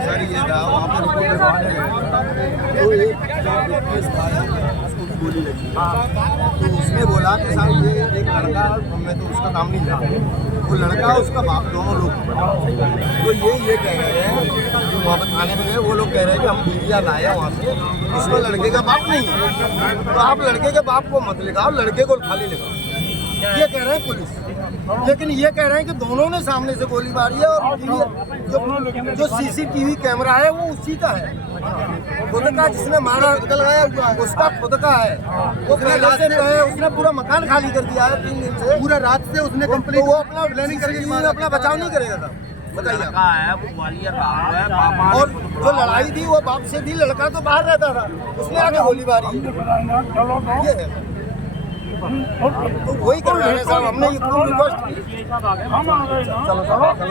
Sir ये था वहाँ पर रिपोर्ट लिखवाने गए तो एक जो केस था उसको भी गोली लगी तो उसने बोला कि साहब ये एक लड़का, मैं तो उसका नाम नहीं जानता, वो लड़का उसका बाप दोनों लोग तो ये कह रहे हैं कि वहाँ पर थाने में गए, वो लोग कह रहे हैं कि हम मीडिया लाए वहाँ से, उसमें लड़के का बाप नहीं है, तो आप लड़के के बाप को मत लिखाओ, लड़के को खाली लिखाओ, ये कह रहे हैं पुलिस। लेकिन ये कह रहे हैं कि दोनों ने सामने से गोली मारी है और जो सीसीटीवी कैमरा है वो उसी का है, खुद का, जिसने मारा उसका खुद का है, वो पहले से है, उसने पूरा मकान खाली कर दिया है 3 दिन से, पूरा रात से उसने कंप्लीट, वो अपना प्लानिंग करके अपना बचाव नहीं करेगा था, बताइए। और जो लड़ाई थी वो बाप से थी, लड़का तो बाहर रहता था, उसने आगे गोली मारी, ये है तो वही कर रहे हैं साहब, हमने ये रिक्वेस्ट की। चलो चलो आपका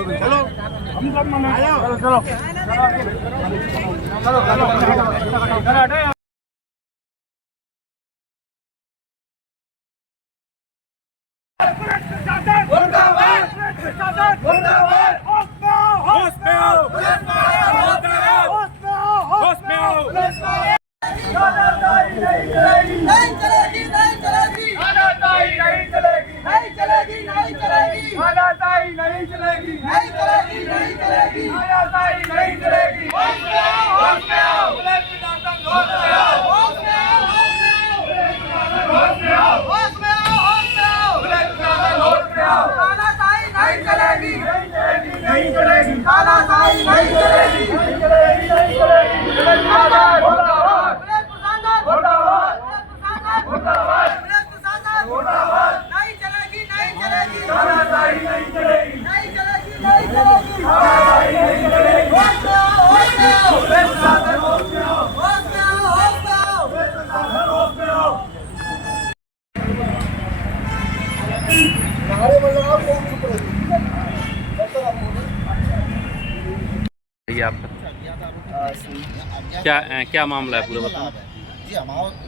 क्या मामला है पूरा बताओ।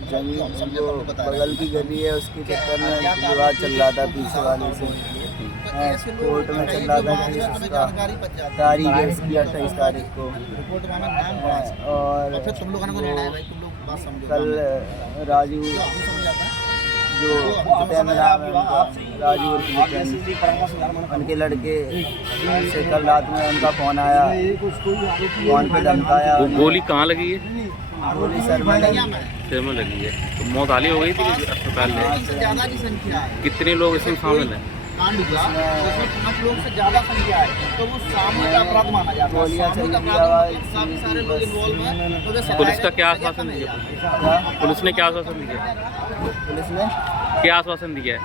जमीन जो बगल की गली है उसके चक्कर में विवाद चल रहा था पीछे वाले से, कोर्ट में चल रहा था कि उसका तारीख है इसकी 28 तारीख को, और कल राजू जो नाम है राजू उनके लड़के से कल रात में उनका फ़ोन आया, फ़ोन पे धमकाया। गोली कहाँ लगी है? गोली सर में लगी है। तो मौत हाली हो गई थी अस्पताल में? कितने लोग इसमें शामिल हैं? 5 लोग से ज़्यादा संख्या है, तो वो सामूहिक अपराध माना जाता है। काफ़ी सारे लोग इन्वॉल्व हैं। पुलिस का क्या आश्वासन दिया? पुलिस ने क्या आश्वासन दिया? पुलिस ने क्या आश्वासन दिया है?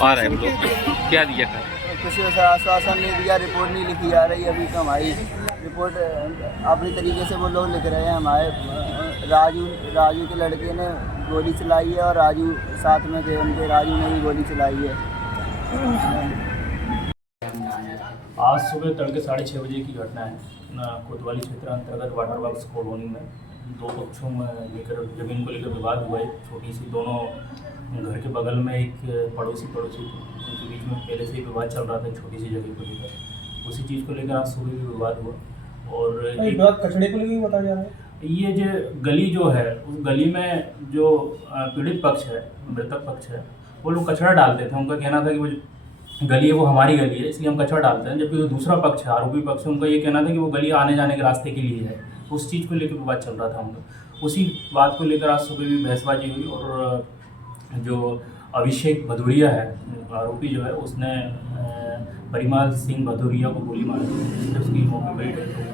आ रहे हैं लोग, क्या दिया था? कुछ आश्वासन नहीं दिया, रिपोर्ट नहीं लिखी जा रही अभी। तो हमारी रिपोर्ट अपनी तरीके से वो लोग लिख रहे हैं। हमारे राजू के लड़के ने गोली चलाई है और राजू साथ में थे उनके, राजू ने भी गोली चलाई है। आज सुबह तड़के 6:30 बजे की घटना है। कोतवाली क्षेत्र अंतर्गत वाटर वर्क्स कॉलोनी में 2 पक्षों में लेकर जमीन को लेकर विवाद हुआ है। छोटी सी दोनों घर के बगल में एक पड़ोसी उनके बीच में पहले से ही विवाद चल रहा था छोटी सी जगह को लेकर। उसी चीज़ को लेकर आज सुबह भी विवाद हुआ और एक कचड़े को लेकर बताया जा रहा है। ये जो गली जो है उस गली में जो पीड़ित पक्ष है, मृतक पक्ष है, वो लोग कचरा डालते थे। उनका कहना था कि वो गली है वो हमारी गली है इसलिए हम कचरा डालते हैं, जबकि जो दूसरा पक्ष है, आरोपी पक्ष है, उनका ये कहना था कि वो गली आने जाने के रास्ते के लिए है। उस चीज़ को लेकर विवाद चल रहा था उनका। उसी बात को लेकर आज सुबह भी बहसबाजी हुई और जो अभिषेक भदौरिया है आरोपी जो है, उसने परिमल सिंह भदौरिया को गोली मारी, जिससे उसकी मौके पर ही डेथ हो गई।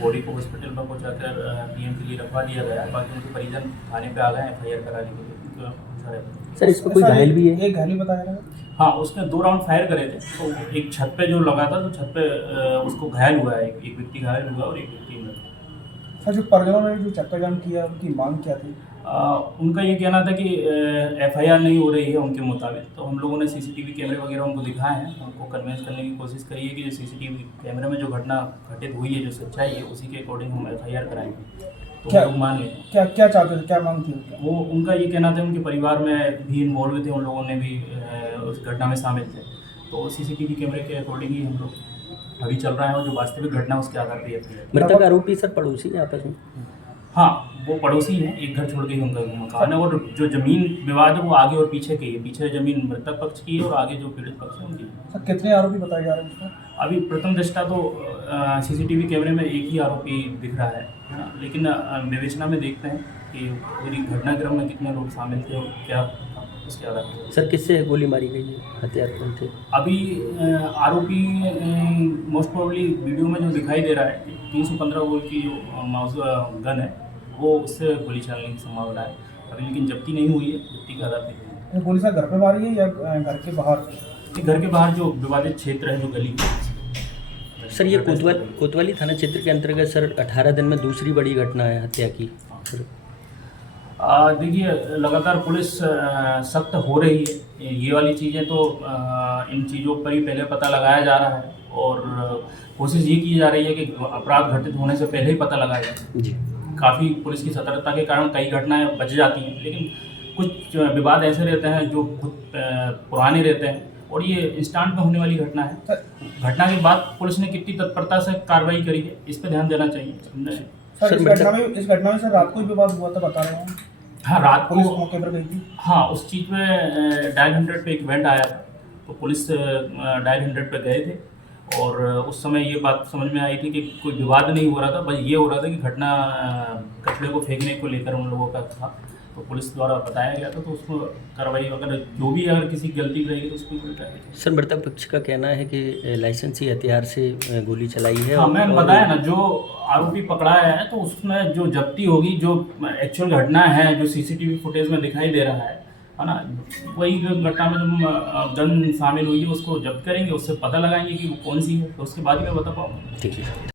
बॉडी को हॉस्पिटल में पहुँचाकर पीएम के लिए रखवा दिया गया। बाकी उनके परिजन थाने पे आ गए FIR कराने के लिए। सर इसमें कोई घायल भी है? एक घायल भी बताया गया। हाँ, उसने 2 राउंड फायर करे थे। तो एक छत पे जो लगा था तो छत पे उसको घायल हुआ है, एक व्यक्ति घायल हुआ और एक व्यक्ति मृत। सर जो परिजनों ने जो चक्काजाम किया उनकी मांग क्या थी? उनका ये कहना था कि FIR नहीं हो रही है उनके मुताबिक। तो हम लोगों ने CCTV कैमरे वगैरह उनको दिखाए हैं, उनको कन्विंस करने की कोशिश करी है कि जो CCTV कैमरे में जो घटना घटित हुई है, जो सच्चाई है, उसी के अकॉर्डिंग हम FIR कराएंगे। तो क्या लोग मान लें। क्या चाहते थे, क्या मांग थी? वो उनका ये कहना था उनके परिवार में भी इन्वॉल्व थे, उन लोगों ने भी उस घटना में शामिल थे। तो CCTV कैमरे के अकॉर्डिंग ही हम लोग अभी चल रहा है और जो वास्तविक घटना है उसके आधार पर ये किया। मृतक आरोपी सर पड़ोसी हैं आपस में? हाँ, वो पड़ोसी हैं, एक घर छोड़ के ही उनका मकान है, और जो ज़मीन विवाद है वो आगे और पीछे की है। पीछे ज़मीन मृतक पक्ष की है और आगे जो पीड़ित पक्ष है उनकी है। सर कितने आरोपी बताए जा रहे हैं इसमें? अभी प्रथम दृष्टा तो सीसीटीवी कैमरे में एक ही आरोपी दिख रहा है ना, लेकिन विवेचना में देखते हैं कि पूरी घटनाक्रम में कितने लोग शामिल थे और क्या उसके आधार पर। सर किससे गोली मारी गई है? हथियार कौन थे? अभी आरोपी मोस्ट प्रोबेबली वीडियो में जो दिखाई दे रहा है 315 बोल की जो मौजूद गन है वो उससे गोली चलने की संभावना है अभी, लेकिन जब्ती नहीं हुई है। जब्ती के आधार पर ये गोली सर घर पे मारी है या घर के बाहर? घर के बाहर जो विवादित क्षेत्र है, जो गली सर ये कोतवाली थाना क्षेत्र के अंतर्गत सर 18 दिन में दूसरी बड़ी घटना है हत्या की। सर देखिए, लगातार पुलिस सख्त हो रही है। ये वाली चीज़ें तो इन चीज़ों पर ही पहले पता लगाया जा रहा है और कोशिश ये की जा रही है कि अपराध घटित होने से पहले ही पता लगाया जाए जी। काफ़ी पुलिस की सतर्कता के कारण कई घटनाएं बच जाती हैं, लेकिन कुछ विवाद ऐसे रहते हैं जो पुराने रहते हैं और ये इंस्टेंट में होने वाली घटना है। घटना के बाद पुलिस ने कितनी तत्परता से कार्रवाई करी है इस पर ध्यान देना चाहिए। सर इस घटना में सर रात को ही विवाद हुआ था बता रहे हैं? हाँ, रात को पुलिस मौके पर गई थी। हाँ, उस चीज़ में डायल 100 पे एक इवेंट आया था तो पुलिस डायल 100 पे गए थे और उस समय ये बात समझ में आई थी कि कोई विवाद नहीं हो रहा था, बस ये हो रहा था कि घटना कचरे को फेंकने को लेकर उन लोगों का था, तो पुलिस द्वारा बताया गया था, तो उसको कार्रवाई अगर जो भी अगर किसी की गलती रहेगी तो उसको बताया। सर मृतक पक्ष का कहना है कि लाइसेंसी हथियार से गोली चलाई है। हाँ, मैंने बताया ना, जो आरोपी पकड़ा है तो उसमें जो जब्ती होगी, जो एक्चुअल घटना है जो सीसीटीवी फुटेज में दिखाई दे रहा है ना, वही घटना में जो गन शामिल हुई है उसको जब्त करेंगे, उससे पता लगाएंगे कि वो कौन सी है, तो उसके बाद ही मैं बता पाऊँगा। ठीक है।